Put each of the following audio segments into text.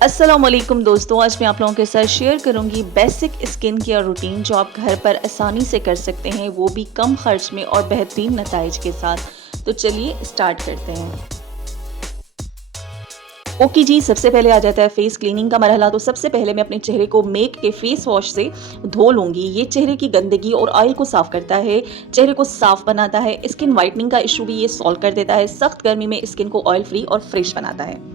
अस्सलाम वालेकुम दोस्तों, आज मैं आप लोगों के साथ शेयर करूंगी बेसिक स्किन केयर रूटीन जो आप घर पर आसानी से कर सकते हैं, वो भी कम खर्च में और बेहतरीन नताइज के साथ। तो चलिए स्टार्ट करते हैं। ओके जी, सबसे पहले आ जाता है फेस क्लीनिंग का मरहला। तो सबसे पहले मैं अपने चेहरे को मेक के फेस वॉश से धो लूंगी। ये चेहरे की गंदगी और ऑयल को साफ करता है, चेहरे को साफ बनाता है, स्किन वाइटनिंग का इशू भी ये सॉल्व कर देता है, सख्त गर्मी में स्किन को ऑयल फ्री और फ्रेश बनाता है।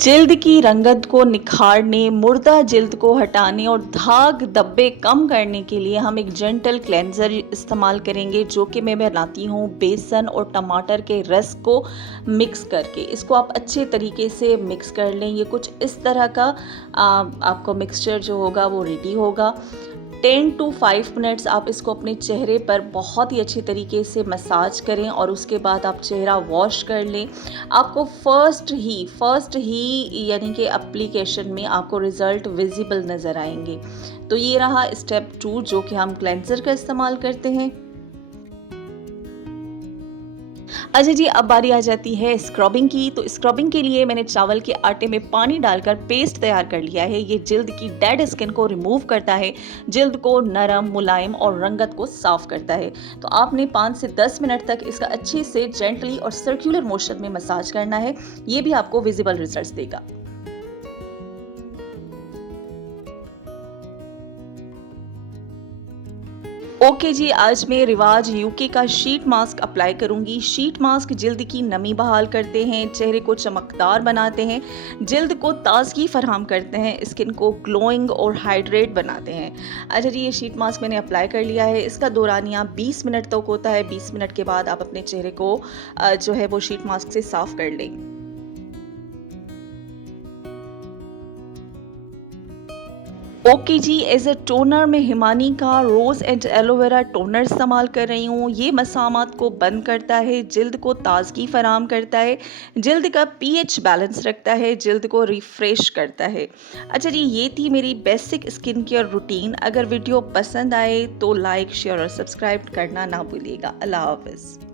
जिल्द की रंगत को निखारने, मुर्दा जिल्द को हटाने और दाग धब्बे कम करने के लिए हम एक जेंटल क्लेंजर इस्तेमाल करेंगे, जो कि मैं बनाती हूँ बेसन और टमाटर के रस को मिक्स करके। इसको आप अच्छे तरीके से मिक्स कर लें। ये कुछ इस तरह का आपको मिक्सचर जो होगा वो रेडी होगा। 10 to 5 मिनट्स आप इसको अपने चेहरे पर बहुत ही अच्छे तरीके से मसाज करें और उसके बाद आप चेहरा वॉश कर लें। आपको फर्स्ट ही यानी कि एप्लीकेशन में आपको रिज़ल्ट विजिबल नज़र आएंगे। तो ये रहा स्टेप 2 जो कि हम क्लेंजर का इस्तेमाल करते हैं। अच्छा जी, अब बारी आ जाती है स्क्रबिंग की। तो स्क्रबिंग के लिए मैंने चावल के आटे में पानी डालकर पेस्ट तैयार कर लिया है। ये जिल्द की डेड स्किन को रिमूव करता है, जिल्द को नरम, मुलायम और रंगत को साफ करता है। तो आपने 5 से 10 मिनट तक इसका अच्छे से जेंटली और सर्कुलर मोशन में मसाज करना है। ये भी आपको विजिबल रिजल्ट्स देगा। ओके जी, आज मैं रिवाज यूके का शीट मास्क अप्लाई करूंगी। शीट मास्क जिल्द की नमी बहाल करते हैं, चेहरे को चमकदार बनाते हैं, जिल्द को ताजगी फराहम करते हैं, स्किन को ग्लोइंग और हाइड्रेट बनाते हैं। अच्छा जी, ये शीट मास्क मैंने अप्लाई कर लिया है। इसका दौरानिया 20 मिनट तक होता है। 20 मिनट के बाद आप अपने चेहरे को जो है वो शीट मास्क से साफ कर लें। Okay ji, as a toner में हिमानी का रोज़ एंड एलोवेरा टोनर इस्तेमाल कर रही हूँ। ये मसामात को बंद करता है, जिल्द को ताजगी फराहम करता है, जिल्द का पीएच बैलेंस रखता है, जिल्द को रिफ्रेश करता है। अच्छा जी, ये थी मेरी बेसिक स्किन केयर रूटीन। अगर वीडियो पसंद आए तो लाइक, शेयर और सब्सक्राइब करना ना भूलिएगा। अल्लाह हाफ़िज़।